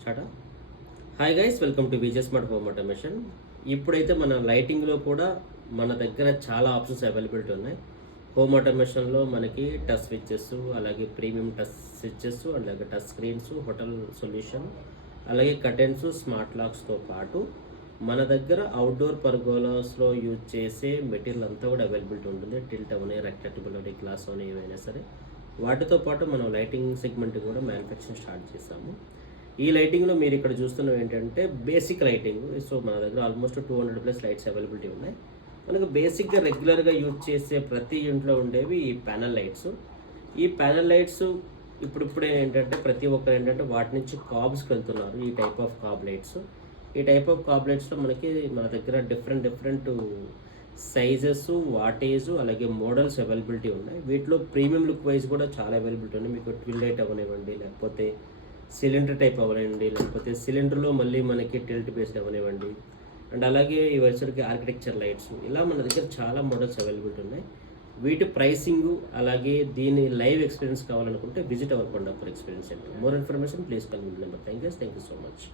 స్టార్టా hi guys, welcome to Vijay smart home automation. ఇప్పుడైతే మన లైటింగ్లో కూడా మన దగ్గర చాలా ఆప్షన్స్ అవైలబిలిటీ ఉన్నాయి. హోమ్ ఆటోమేషన్లో మనకి టచ్ స్విచ్చెస్, అలాగే ప్రీమియం టచ్ స్విచ్చెస్, అలాగే టచ్ స్క్రీన్స్, హోటల్ సొల్యూషన్, అలాగే కర్టెన్స్, స్మార్ట్ లాక్స్తో పాటు మన దగ్గర అవుట్డోర్ పర్గోలాస్లో యూజ్ చేసే మెటీరియల్ అంతా కూడా అవైలబిలిటీ ఉంటుంది. టిల్ట్ అవని, రెక్టాక్టబుల్ అని, గ్లాస్ అని, ఏవైనా సరే వాటితో పాటు మనం లైటింగ్ సెగ్మెంట్ కూడా మ్యానుఫ్యాక్చరింగ్ స్టార్ట్ చేసాము. ఈ లైటింగ్లో మీరు ఇక్కడ చూస్తున్నవి ఏంటంటే బేసిక్ లైటింగ్. సో మన దగ్గర ఆల్మోస్ట్ 200+ లైట్స్ అవైలబిలిటీ ఉన్నాయి. మనకు బేసిక్గా రెగ్యులర్గా యూజ్ చేసే ప్రతి ఇంట్లో ఉండేవి ఈ ప్యానల్ లైట్స్. ఈ ప్యానల్ లైట్స్ ఇప్పుడిప్పుడే ఏంటంటే ప్రతి ఒక్కరు ఏంటంటే వాటి నుంచి కాబుస్కి వెళ్తున్నారు. ఈ టైప్ ఆఫ్ కాబ్ లైట్స్, ఈ టైప్ ఆఫ్ కాబ్ లైట్స్లో మన దగ్గర డిఫరెంట్ సైజెస్, వాటేజ్, అలాగే మోడల్స్ అవైలబిలిటీ ఉన్నాయి. వీటిలో ప్రీమియం లుక్ వైజ్ కూడా చాలా అవైలబిలిటీ ఉన్నాయి. మీకు ట్విల్ లైట్ అవనివ్వండి, లేకపోతే సిలిండర్ టైప్ అవనివ్వండి, లేకపోతే సిలిండర్లో మళ్ళీ మనకి టిల్ట్ బేస్డ్ అవనివ్వండి, అండ్ అలాగే ఈ వచ్చరికి ఆర్కిటెక్చర్ లైట్స్, ఇలా మన దగ్గర చాలా మోడల్స్ అవైలబిలిటీ ఉన్నాయి. వీటి ప్రైసింగ్ అలాగే దీని లైవ్ ఎక్స్పీరియన్స్ కావాలనుకుంటే visit our Kondapur experience centre. More information please call me number. Thank you so much.